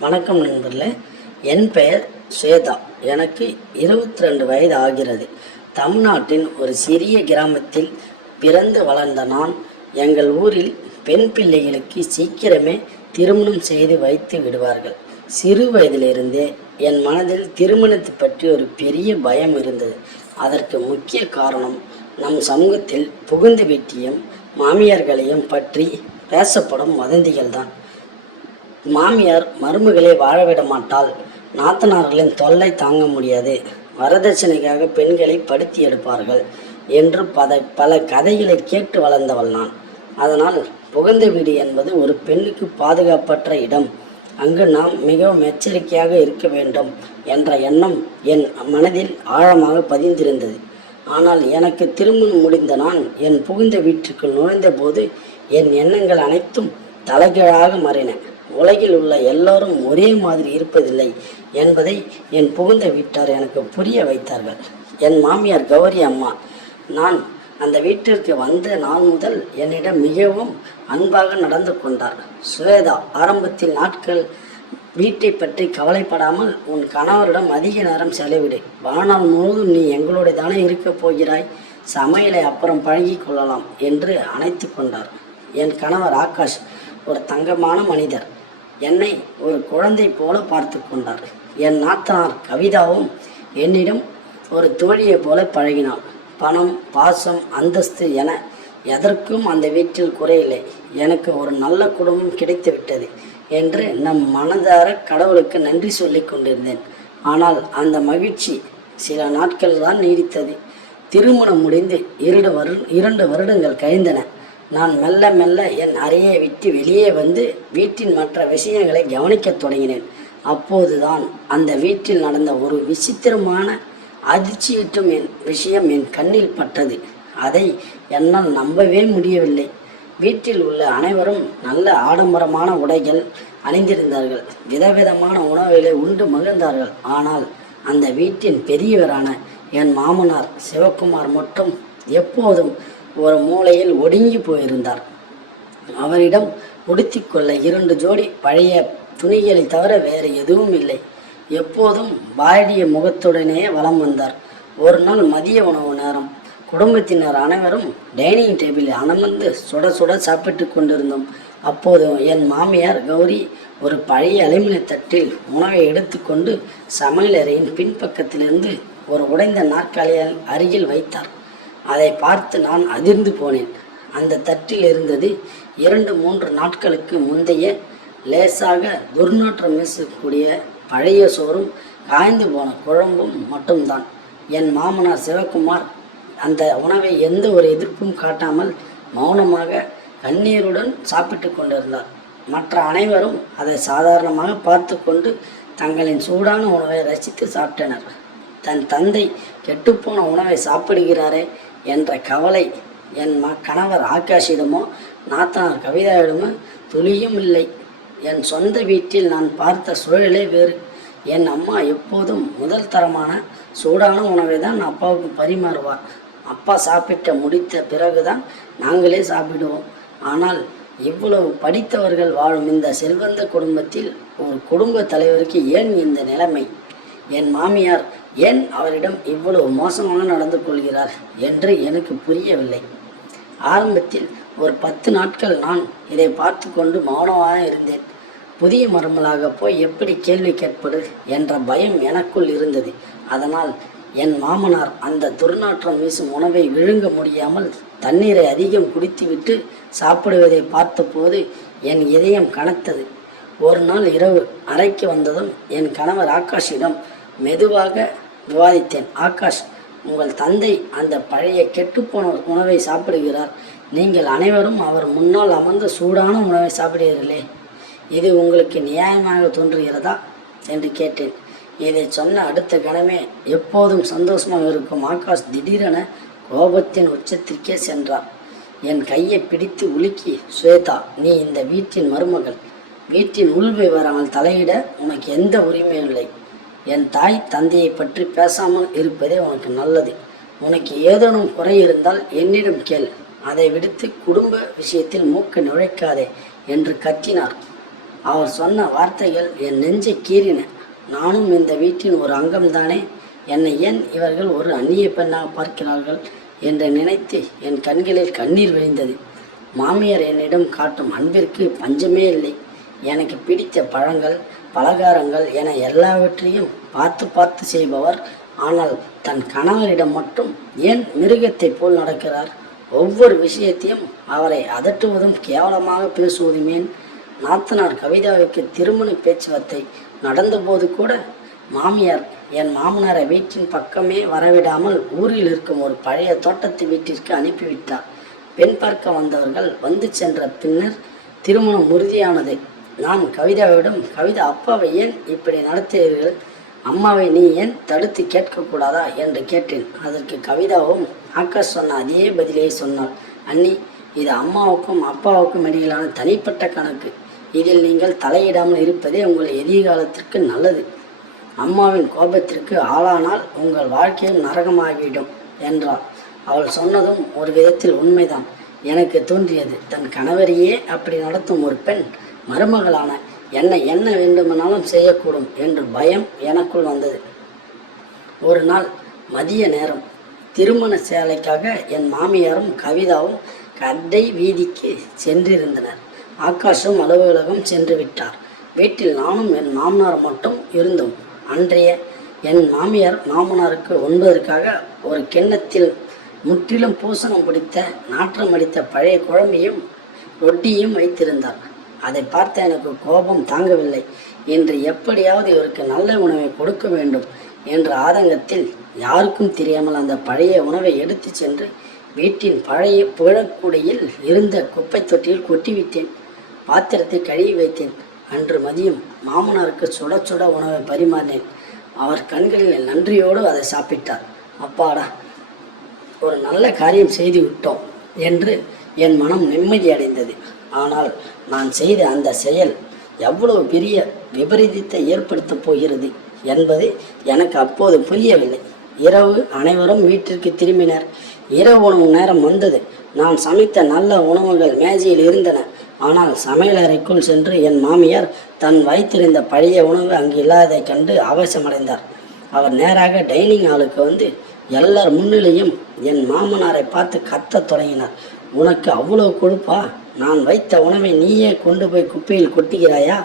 வணக்கம் நண்பர்களே. என் பெயர் ஸ்வேதா. எனக்கு 22 வயது ஆகிறது. தமிழ்நாட்டின் ஒரு சிறிய கிராமத்தில் பிறந்து வளர்ந்த நான், எங்கள் ஊரில் பெண் பிள்ளைகளுக்கு சீக்கிரமே திருமணம் செய்து வைத்து விடுவார்கள். சிறு வயதிலிருந்தே என் மனதில் திருமணத்தை பற்றி ஒரு பெரிய பயம் இருந்தது. அதற்கு முக்கிய காரணம் நம் சமூகத்தில் புகுந்து வீட்டையும் மாமியார்களையும் பற்றி பேசப்படும் வதந்திகள் தான். மாமியார் மருமகளை வாழவிட மாட்டாள், நாத்தனார்களின் தொல்லை தாங்க முடியாது, வரதட்சணைக்காக பெண்களை படுத்தி எடுப்பார்கள் என்று பல கதைகளை கேட்டு வளர்ந்தவள் நான். அதனால் புகுந்த வீடு என்பது ஒரு பெண்ணுக்கு பாதுகாப்பற்ற இடம், அங்கு நாம் மிகவும் எச்சரிக்கையாக இருக்க வேண்டும் என்ற எண்ணம் என் மனதில் ஆழமாக பதிந்திருந்தது. ஆனால் எனக்கு திருமணம் முடிந்த நான் என் புகுந்த வீட்டிற்குள் நுழைந்த போது என் எண்ணங்கள் அனைத்தும் தலைகீழாக மாறின. உலகில் உள்ள எல்லோரும் ஒரே மாதிரி இருப்பதில்லை என்பதை என் புகுந்த வீட்டார் எனக்கு புரிய வைத்தார்கள். என் மாமியார் கௌரி அம்மா நான் அந்த வீட்டிற்கு வந்த நாள் முதல் என்னிடம் மிகவும் அன்பாக நடந்து கொண்டார். ஸ்வேதா, ஆரம்பத்தில் நாட்கள் வீட்டை பற்றி கவலைப்படாமல் உன் கணவரிடம் அதிக நேரம் செலவிடு, வாழ்நாள் முழுவதும் நீ எங்களோட தானே இருக்கப் போகிறாய், சமையலை அப்புறம் பழகி கொள்ளலாம் என்று அணைத்து கொண்டார். என் கணவர் ஆகாஷ் ஒரு தங்கமான மனிதர். என்னை ஒரு குழந்தை போல பார்த்து கொண்டார். என் நாத்தனார் கவிதாவும் என்னிடம் ஒரு தோழியை போல பழகினாள். பணம், பாசம், அந்தஸ்து என எதற்கும் அந்த வீட்டில் குறையில்லை. எனக்கு ஒரு நல்ல குடும்பம் கிடைத்து விட்டது என்று நம் மனதார கடவுளுக்கு நன்றி சொல்லி கொண்டிருந்தேன். ஆனால் அந்த மகிழ்ச்சி சில நாட்கள் தான் நீடித்தது. திருமணம் முடிந்து 2 வருடங்கள் கழிந்தன. நான் மெல்ல மெல்ல என் அறையை விட்டு வெளியே வந்து வீட்டின் மற்ற விஷயங்களை கவனிக்கத் தொடங்கினேன். அப்போதுதான் அந்த வீட்டில் நடந்த ஒரு விசித்திரமான அதிர்ச்சியூட்டும் விஷயம் என் கண்ணில் பட்டது. அதை என்னால் நம்பவே முடியவில்லை. வீட்டில் உள்ள அனைவரும் நல்ல ஆடம்பரமான உடைகள் அணிந்திருந்தார்கள், விதவிதமான உணவுகளை உண்டு மகிழ்ந்தார்கள். ஆனால் அந்த வீட்டின் பெரியவரான என் மாமனார் சிவகுமார் மட்டும் எப்போதும் ஒரு மூலையில் ஒடுங்கி போயிருந்தார். அவரிடம் உடுத்திக்கொள்ள 2 ஜோடி பழைய துணிகளை தவிர வேறு எதுவும் இல்லை. எப்போதும் வாடிய முகத்துடனே வலம் வந்தார். ஒரு நாள் மதிய உணவு நேரம். குடும்பத்தினர் அனைவரும் டைனிங் டேபிளில் அமர்ந்து சுட சுட சாப்பிட்டு கொண்டிருந்தோம். அப்போது என் மாமியார் கௌரி ஒரு பழைய அலுமினிய தட்டில் உணவை எடுத்துக்கொண்டு சமையலறையின் பின்பக்கத்திலிருந்து ஒரு உடைந்த நாற்காலியால் அருகில் வைத்தார். அதை பார்த்து நான் அதிர்ந்து போனேன். அந்த தட்டில் இருந்தது 2-3 நாட்களுக்கு முந்தைய லேசாக துர்நாற்றம் வீசக்கூடிய பழைய சோறும் காய்ந்து போன குழம்பும் மட்டும்தான். என் மாமனார் சிவகுமார் அந்த உணவை எந்த ஒரு எதிர்ப்பும் காட்டாமல் மௌனமாக கண்ணீருடன் சாப்பிட்டு கொண்டிருந்தார். மற்ற அனைவரும் அதை சாதாரணமாக பார்த்து கொண்டு தங்களின் சூடான உணவை ரசித்து சாப்பிட்டனர். தன் தந்தை கெட்டுப்போன உணவை சாப்பிடுகிறாரே என்ற கவலை என் கணவர் ஆகாஷிடமோ நாத்தனார் கவிதாவிடமோ துளியும் இல்லை. என் சொந்த வீட்டில் நான் பார்த்த சூழலே வேறு. என் அம்மா எப்போதும் முதல் தரமான சூடான உணவை தான் அப்பாவுக்கு பரிமாறுவார். அப்பா சாப்பிட்ட முடித்த பிறகுதான் நாங்களே சாப்பிடுவோம். ஆனால் இவ்வளவு படித்தவர்கள் வாழும் இந்த செல்வந்த குடும்பத்தில் ஒரு குடும்ப தலைவருக்கு ஏன் இந்த நிலைமை? என் மாமியார் ஏன் அவரிடம் இவ்வளவு மோசமாக நடந்து கொள்கிறார் என்று எனக்கு புரியவில்லை. ஆரம்பத்தில் ஒரு 10 நாட்கள் நான் இதை பார்த்து கொண்டு மௌனமாக இருந்தேன். புதிய மருமலாக போய் எப்படி கேள்வி கேட்பது என்ற பயம் எனக்குள் இருந்தது. அதனால் என் மாமனார் அந்த துர்நாற்றம் வீசும் உணவை விழுங்க முடியாமல் தண்ணீரை அதிகம் குடித்துவிட்டு சாப்பிடுவதை பார்த்தபோது என் இதயம் கனத்தது. ஒரு நாள் இரவு அறைக்கு வந்ததும் என் கணவர் ஆகாஷிடம் மெதுவாக விவாதித்தேன். ஆகாஷ், உங்கள் தந்தை அந்த பழைய கெட்டுப்போன உணவை சாப்பிடுகிறார். நீங்கள் அனைவரும் அவர் முன்னால் அமர்ந்து சூடான உணவை சாப்பிடுகிறீர்களே, இது உங்களுக்கு நியாயமாக தோன்றுகிறதா என்று கேட்டேன். இதை சொன்ன அடுத்த கணமே எப்போதும் சந்தோஷமாக இருக்கும் ஆகாஷ் திடீரென கோபத்தின் உச்சத்திற்கே சென்றார். என் கையை பிடித்து உலுக்கி, ஸ்வேதா, நீ இந்த வீட்டின் மருமகள். வீட்டின் உள் விவரங்கள் தலையிட உனக்கு எந்த உரிமையும் இல்லை. என் தாய் தந்தையை பற்றி பேசாமல் இருப்பதே உனக்கு நல்லது. உனக்கு ஏதேனும் குறை இருந்தால் என்னிடம் கேள், அதை விடுத்து குடும்ப விஷயத்தில் மூக்க நுழைக்காதே என்று கத்தினார். அவர் சொன்ன வார்த்தைகள் என் நெஞ்சை கீறின. நானும் இந்த வீட்டின் ஒரு அங்கம்தானே, என்னை ஏன் இவர்கள் ஒரு அந்நிய பெண்ணாக பார்க்கிறார்கள் என்று நினைத்து என் கண்களில் கண்ணீர் விழுந்தது. மாமியார் என்னிடம் காட்டும் அன்பிற்கு பஞ்சமே இல்லை. எனக்கு பிடித்த பழங்கள், பலகாரங்கள் என எல்லாவற்றையும் பார்த்து பார்த்து செய்பவர். ஆனால் தன் கணவரிடம் மட்டும் ஏன் மிருகத்தை போல் நடக்கிறார்? ஒவ்வொரு விஷயத்தையும் அவரை அதட்டுவதும் கேவலமாக பேசுவதுமேன். நாத்தனார் கவிதாவுக்கு திருமண பேச்சுவார்த்தை நடந்தபோது கூட மாமியார் என் மாமனாரை வீட்டின் பக்கமே வரவிடாமல் ஊரில் இருக்கும் ஒரு பழைய தோட்டத்து வீட்டிற்கு அனுப்பிவிட்டார். பெண் பார்க்க வந்தவர்கள் வந்து சென்ற பின்னர் திருமணம் உறுதியானது. நான் கவிதாவிடம், கவிதா, அப்பாவை ஏன் இப்படி நடத்துகிறீர்கள்? அம்மாவை நீ ஏன் தடுத்து கேட்கக்கூடாதா என்று கேட்டேன். அதற்கு கவிதாவும் ஆகாஷ் சொன்ன அதே பதிலே சொன்னாள். அண்ணி, இது அம்மாவுக்கும் அப்பாவுக்கும் இடையிலான தனிப்பட்ட கணக்கு. இதில் நீங்கள் தலையிடாமல் இருப்பதே உங்கள் எதிர்காலத்திற்கு நல்லது. அம்மாவின் கோபத்திற்கு ஆளானால் உங்கள் வாழ்க்கையும் நரகமாகிவிடும் என்றாள். அவள் சொன்னதும் ஒரு விதத்தில் உண்மைதான். எனக்கு தோன்றியது, தன் கணவரையே அப்படி நடத்தும் ஒரு பெண் மருமகளான என்னை என்ன வேண்டுமானாலும் செய்யக்கூடும் என்று பயம் எனக்குள் வந்தது. ஒரு நாள் மதிய நேரம் திருமண சேலைக்காக என் மாமியாரும் கவிதாவும் கடை வீதிக்கு சென்றிருந்தனர். ஆகாஷும் அலுவலகம் சென்று விட்டார். வீட்டில் நானும் என் மாமனார் மட்டும் இருந்தோம். அன்றைய என் மாமியார் மாமனாருக்கு உண்பதற்காக ஒரு கிண்ணத்தில் முற்றிலும் பூசணம் பிடித்த நாற்றம் அடித்த பழைய குழம்பையும் ரொட்டியும் வைத்திருந்தார். அதை பார்த்த எனக்கு கோபம் தாங்கவில்லை. என்று எப்படியாவது இவருக்கு நல்ல உணவை கொடுக்க வேண்டும் என்ற ஆதங்கத்தில் யாருக்கும் தெரியாமல் அந்த பழைய உணவை எடுத்து சென்று வீட்டின் பழைய புழக்கூடியில் இருந்த குப்பை தொட்டியில் கொட்டிவிட்டேன். பாத்திரத்தை கழுவி வைத்தேன். அன்று மதியம் மாமனாருக்கு சுட சுட உணவை பரிமாறினேன். அவர் கண்களில் நன்றியோடு அதை சாப்பிட்டார். அப்பாடா, ஒரு நல்ல காரியம் செய்து விட்டோம் என்று என் மனம் நிம்மதி அடைந்தது. ஆனால் நான் செய்த அந்த செயல் எவ்வளவு பெரிய விபரீதத்தை ஏற்படுத்தப் போகிறது என்பது எனக்கு அப்போது புரியவில்லை. இரவு அனைவரும் வீட்டிற்கு திரும்பினர். இரவு உணவு நேரம் வந்தது. நான் சமைத்த நல்ல உணவுகள் மேஜையில் இருந்தன. ஆனால் சமையலறைக்குள் சென்று என் மாமியார் தன் வைத்திருந்த பழைய உணவு அங்கு இல்லாததைக் கண்டு ஆவேசமடைந்தார். அவர் நேராக டைனிங் ஹாலுக்கு வந்து எல்லார் முன்னிலையும் என் மாமனாரை பார்த்து கத்தத் தொடங்கினார். உனக்கு அவ்வளவு கொழுப்பா? நான் வைத்த உணவை நீயே கொண்டு போய் குப்பையில் கொட்டுகிறாயா?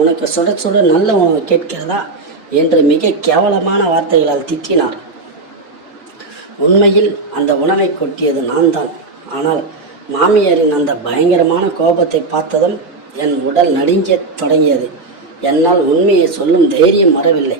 உனக்கு சுட சுட நல்ல உணவு கேட்கிறதா என்று மிக கேவலமான வார்த்தைகளால் திட்டினார். உண்மையில் அந்த உணவை கொட்டியது நான் தான். ஆனால் மாமியாரின் அந்த பயங்கரமான கோபத்தை பார்த்ததும் என் உடல் நடுங்க தொடங்கியது. என்னால் உண்மையை சொல்லும் தைரியம் வரவில்லை.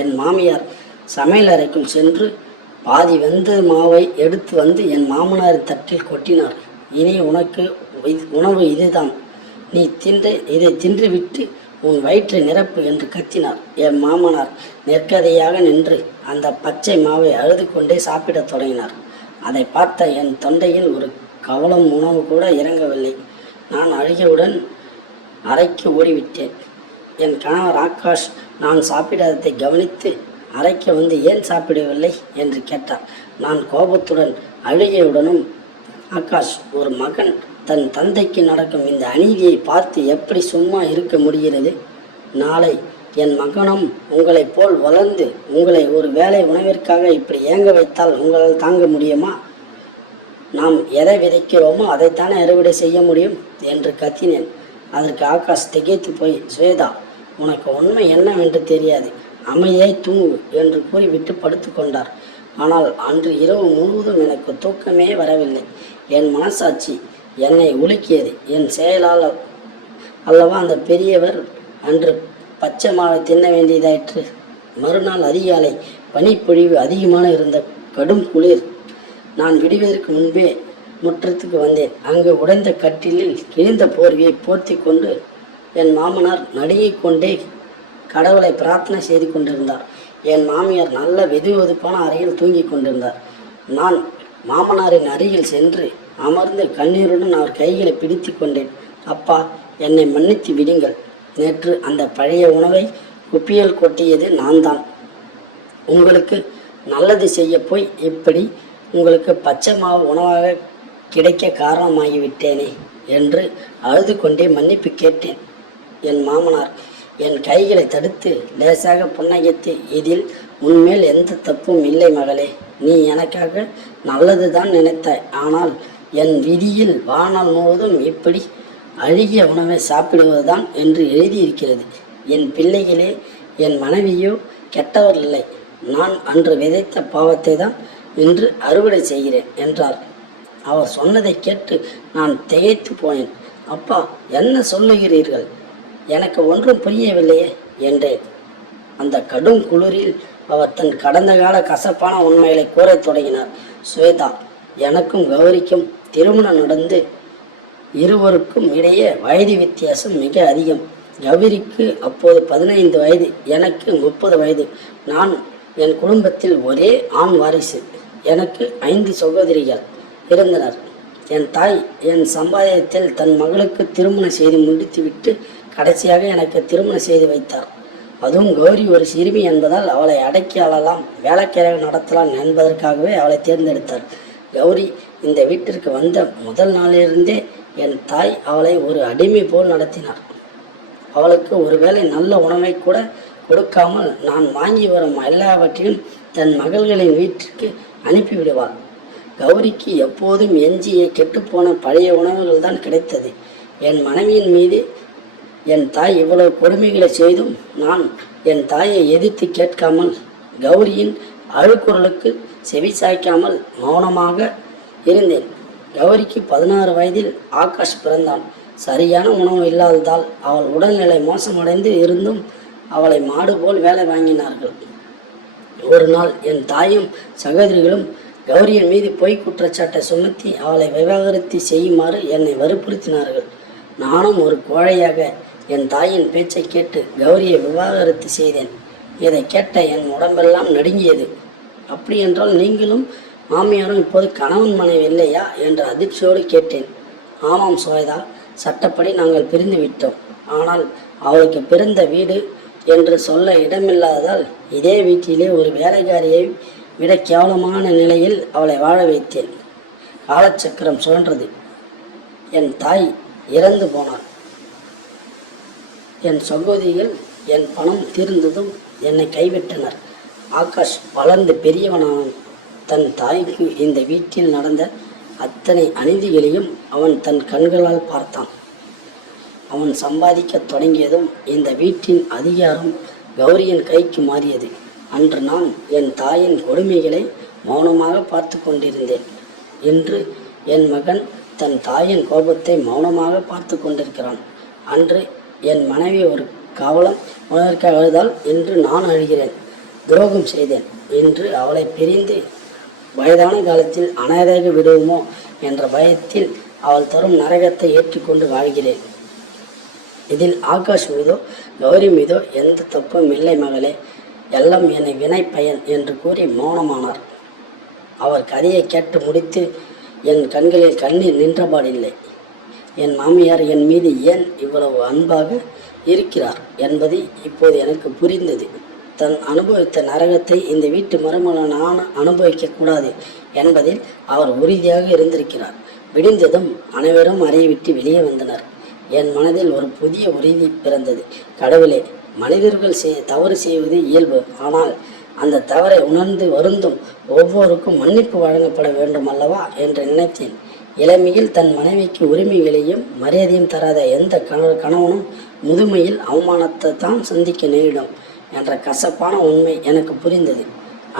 என் மாமியார் சமையலறைக்குள் சென்று பாதி வெந்த மாவை எடுத்து வந்து என் மாமனாரின் தட்டில் கொட்டினார். இனி உனக்கு உணவு இதுதான், நீ இதை தின்றுவிட்டு உன் வயிற்றை நிரப்பு என்று கத்தினார். என் மாமனார் நெற்கதையாக நின்று அந்த பச்சை மாவை அழுது கொண்டே சாப்பிடத் தொடங்கினார். அதை பார்த்த என் தொண்டையில் ஒரு கவலம் உணவு கூட இறங்கவில்லை. நான் அழுகையுடன் அறைக்கு ஓடிவிட்டேன். என் கணவர் ஆகாஷ் நான் சாப்பிடாததை கவனித்து அறைக்கு வந்து ஏன் சாப்பிடவில்லை என்று கேட்டார். நான் கோபத்துடன் அழுகையுடனும், ஆகாஷ், ஒரு மகன் தன் தந்தைக்கு நடக்கும் இந்த அநீதியை பார்த்து எப்படி சும்மா இருக்க முடிகிறது? நாளை என் மகனும் உங்களைப் போல் வளர்ந்து உங்களை ஒரு வேளை உணவிற்காக இப்படி ஏங்க வைத்தால் உங்களால் தாங்க முடியுமா? நாம் எதை விதைக்கிறோமோ அதைத்தானே அறுவடை செய்ய முடியும் என்று கத்தினேன். அதற்கு ஆகாஷ் திகைத்து போய், ஸ்வேதா, உனக்கு உண்மை என்னவென்று தெரியாது, அமைதியாய் தூங்கு என்று கூறி விட்டு படுத்து கொண்டார். ஆனால் அன்று இரவு முழுவதும் எனக்கு தூக்கமே வரவில்லை. என் மனசாட்சி என்னை உலுக்கியது. என் செயலால் அல்லவா அந்த பெரியவர் அன்று பச்சை மாவை தின்ன வேண்டியதாயிற்று. மறுநாள் அதிகாலை பனிப்பொழிவு அதிகமான இருந்த கடும் குளிர். நான் விடுவதற்கு முன்பே முற்றத்துக்கு வந்தேன். அங்கு உடைந்த கட்டிலில் கிழிந்த போர்வையை போர்த்தி கொண்டு என் மாமனார் நடுங்கிக் கொண்டே கடவுளை பிரார்த்தனை செய்து கொண்டிருந்தார். என் மாமியார் நல்ல வெதுவெதுப்பான அறையில் தூங்கி கொண்டிருந்தார். நான் மாமனாரின் அருகில் சென்று அமர்ந்து கண்ணீருடன் அவர் கைகளை பிடித்து கொண்டேன். அப்பா, என்னை மன்னித்து விடுங்கள். நேற்று அந்த பழைய உணவை குப்பியில் கொட்டியது நான் தான். உங்களுக்கு நல்லது செய்ய போய் இப்படி உங்களுக்கு பச்சை மாவு உணவாக கிடைக்க காரணமாகிவிட்டேனே என்று அழுது கொண்டே மன்னிப்பு கேட்டேன். என் மாமனார் என் கைகளை தடுத்து லேசாக புன்னகைத்து, இதில் உன்மேல் எந்த தப்பும் இல்லை மகளே. நீ எனக்காக நல்லதுதான் நினைத்தாய். ஆனால் என் விதியில் வாழ்நாள் முழுவதும் இப்படி அழுகிய உணவை சாப்பிடுவதுதான் என்று எழுதியிருக்கிறது. என் பிள்ளைகளே, என் மனைவியோ கெட்டவர் இல்லை. நான் அன்று விதைத்த பாவத்தை தான் இன்று அறுவடை செய்கிறேன் என்றார். அவர் சொன்னதை கேட்டு நான் திகைத்து போனேன். அப்பா, என்ன சொல்லுகிறீர்கள்? எனக்கு ஒன்றும் புரியவில்லையே என்றேன். அந்த கடும் குளிரில் அவர் தன் கடந்த கால கசப்பான உண்மைகளை கூறத் தொடங்கினார். ஸ்வேதா, எனக்கும் கௌரிக்கும் திருமணம் நடந்து இருவருக்கும் இடையே வயது வித்தியாசம் மிக அதிகம். கௌரிக்கு அப்போது 15 வயது, எனக்கு 30 வயது. நான் என் குடும்பத்தில் ஒரே ஆண் வாரிசு. எனக்கு 5 சகோதரிகள் இருந்தனர். என் தாய் என் சம்பாதியத்தில் தன் மகளுக்கு திருமணம் செய்து முடித்துவிட்டு கடைசியாக எனக்கு திருமணம் செய்து வைத்தார். அதுவும் கௌரி ஒரு சிறுமி என்பதால் அவளை அடக்கி ஆளலாம், வேலைக்காரர்கள் நடத்தலாம் என்பதற்காகவே அவளை தேர்ந்தெடுத்தார். கௌரி இந்த வீட்டிற்கு வந்த முதல் நாளிலிருந்தே என் தாய் அவளை ஒரு அடிமை போல் நடத்தினார். அவளுக்கு ஒருவேளை நல்ல உணவை கூட கொடுக்காமல் நான் வாங்கி வரும் எல்லாவற்றையும் தன் மகள்களின் வீட்டிற்கு அனுப்பிவிடுவாள். கௌரிக்கு எப்போதும் எஞ்சிய கெட்டுப்போன பழைய உணவுகள் தான் கிடைத்தது. என் மனைவியின் மீது என் தாய் இவ்வளவு கொடுமைகளை செய்தும் நான் என் தாயை எதிர்த்து கேட்காமல், கௌரியின் அழுக்குரலுக்கு செவி சாய்க்காமல் மௌனமாக இருந்தேன். கௌரிக்கு 16 வயதில் ஆகாஷ் பிறந்தான். சரியான உணவு இல்லாததால் அவள் உடல்நிலை மோசமடைந்து இருந்தும் அவளை மாடு போல் வேலை வாங்கினார்கள். ஒரு நாள் என் தாயும் சகோதரிகளும் கௌரியின் மீது பொய் குற்றச்சாட்டை சுமத்தி அவளை விவாகரத்து செய்யுமாறு என்னை வற்புறுத்தினார்கள். நானும் ஒரு கோழையாக என் தாயின் பேச்சை கேட்டு கௌரியை விவாகரத்து செய்தேன். இதை கேட்ட என் உடம்பெல்லாம் நடுங்கியது. அப்படி என்றால் நீங்களும் மாமியாரும் இப்போது கணவன் மனைவி இல்லையா என்று அதிர்ச்சியோடு கேட்டேன். ஆமாம் ஸ்வேதா, சட்டப்படி நாங்கள் பிரிந்து விட்டோம். ஆனால் அவளுக்கு பிறந்த வீடு என்று சொல்ல இடமில்லாததால் இதே வீட்டிலே ஒரு வேலைக்காரியை விட கேவலமான நிலையில் அவளை வாழ வைத்தேன். காலச்சக்கரம் சுழன்றது. என் தாய் இறந்து போனாள். என் சகோதரிகள் என் பணம் தீர்ந்ததும் என்னை கைவிட்டனர். ஆகாஷ் வளர்ந்து பெரியவனானான். தன் தாய்க்கு இந்த வீட்டில் நடந்த அத்தனை அநீதிகளையும் அவன் தன் கண்களால் பார்த்தான். அவன் சம்பாதிக்க தொடங்கியதும் இந்த வீட்டின் அதிகாரம் கௌரியின் கைக்கு மாறியது. அன்று நான் என் தாயின் கொடுமைகளை மௌனமாக பார்த்து கொண்டிருந்தேன். இன்று என் மகன் தன் தாயின் கோபத்தை மௌனமாக பார்த்து கொண்டிருக்கிறான். அன்று என் மனைவி ஒரு கவலம் உணர்வுக்காக அழுதால் இன்று நான் அழுகிறேன். துரோகம் செய்தேன். இன்று அவளை பிரிந்து வயதான காலத்தில் அனாதையாக விடுவோமோ என்ற பயத்தில் அவள் தரும் நரகத்தை ஏற்றுக்கொண்டு வாழ்கிறேன். இதில் ஆகாஷ் மீதோ கௌரி மீதோ எந்த தப்பும் இல்லை மகளே. எல்லாம் என்னை வினை பயன் என்று கூறி மௌனமானார். அவர் கதையை கேட்டு முடித்து என் கண்களில் கண்ணீர் நின்றபாடில்லை. என் மாமியார் என் மீது ஏன் இவ்வளவு அன்பாக இருக்கிறார் என்பது இப்போது எனக்கு புரிந்தது. தன் அனுபவித்த நரகத்தை இந்த வீட்டு மருமகன் நான் அனுபவிக்கக்கூடாது என்பதில் அவர் உறுதியாக இருந்திருக்கிறார். விடிந்ததும் அனைவரும் அறையை விட்டு வெளியே வந்தனர். என் மனதில் ஒரு புதிய உறுதி பிறந்தது. கடவுளே, மனிதர்கள் தவறு செய்வது இயல்பு. ஆனால் அந்த தவறை உணர்ந்து வருந்தும் ஒவ்வொருக்கும் மன்னிப்பு வழங்கப்பட வேண்டும் அல்லவா என்று நினைத்தேன். இளமையில் தன் மனைவிக்கு உரிமைகளையும் மரியாதையும் தராத எந்த கணவனும் முதுமையில் அவமானத்தை தான் சந்திக்க நேரிடும் என்ற கசப்பான உண்மை எனக்கு புரிந்தது.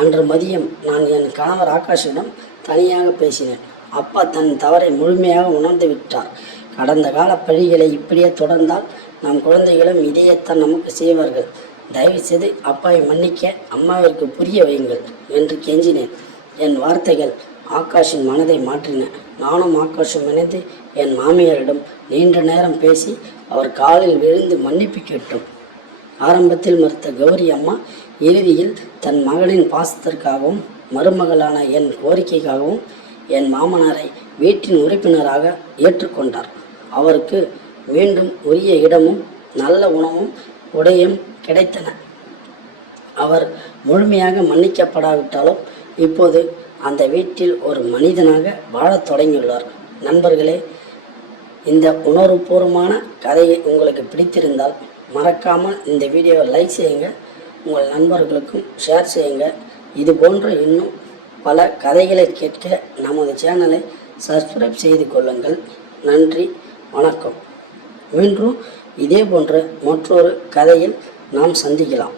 அன்று மதியம் நான் என் கணவர் ஆகாஷிடம் தனியாக பேசினேன். அப்பா தன் தவறை முழுமையாக உணர்ந்து விட்டார். கடந்த கால பழிகளை இப்படியே தொடர்ந்தால் நம் குழந்தைகளும் இதையத்தான் நமக்கு செய்வார்கள். தயவு செய்து அப்பாவை மன்னிக்க அம்மாவிற்கு புரிய வையுங்கள் என்று கெஞ்சினேன். என் வார்த்தைகள் ஆகாஷின் மனதை மாற்றின. நானும் ஆகாஷும் இணைந்து என் மாமியாரிடம் நீண்ட நேரம் பேசி அவர் காலில் விழுந்து மன்னிப்பு கேட்டோம். ஆரம்பத்தில் மறுத்த கௌரி அம்மா இறுதியில் தன் மகளின் பாசத்திற்காகவும் மருமகளான என் கோரிக்கைக்காகவும் என் மாமனாரை வீட்டின் உறுப்பினராக ஏற்றுக்கொண்டார். அவருக்கு மீண்டும் உரிய இடமும் நல்ல உணவும் உடையும் கிடைத்தன. அவர் முழுமையாக மன்னிக்கப்படாவிட்டாலும் இப்போது அந்த வீட்டில் ஒரு மனிதனாக வாழத் தொடங்கியுள்ளார். நண்பர்களே, இந்த உணர்வுபூர்வமான கதையை உங்களுக்கு பிடித்திருந்தால் மறக்காமல் இந்த வீடியோவை லைக் செய்யுங்க, உங்கள் நண்பர்களுக்கும் ஷேர் செய்யுங்க. இது போன்ற இன்னும் பல கதைகளை கேட்க நமது சேனலை சப்ஸ்கிரைப் செய்து கொள்ளுங்கள். நன்றி, வணக்கம். மீண்டும் இதே போன்ற மற்றொரு கதையில் நாம் சந்திக்கலாம்.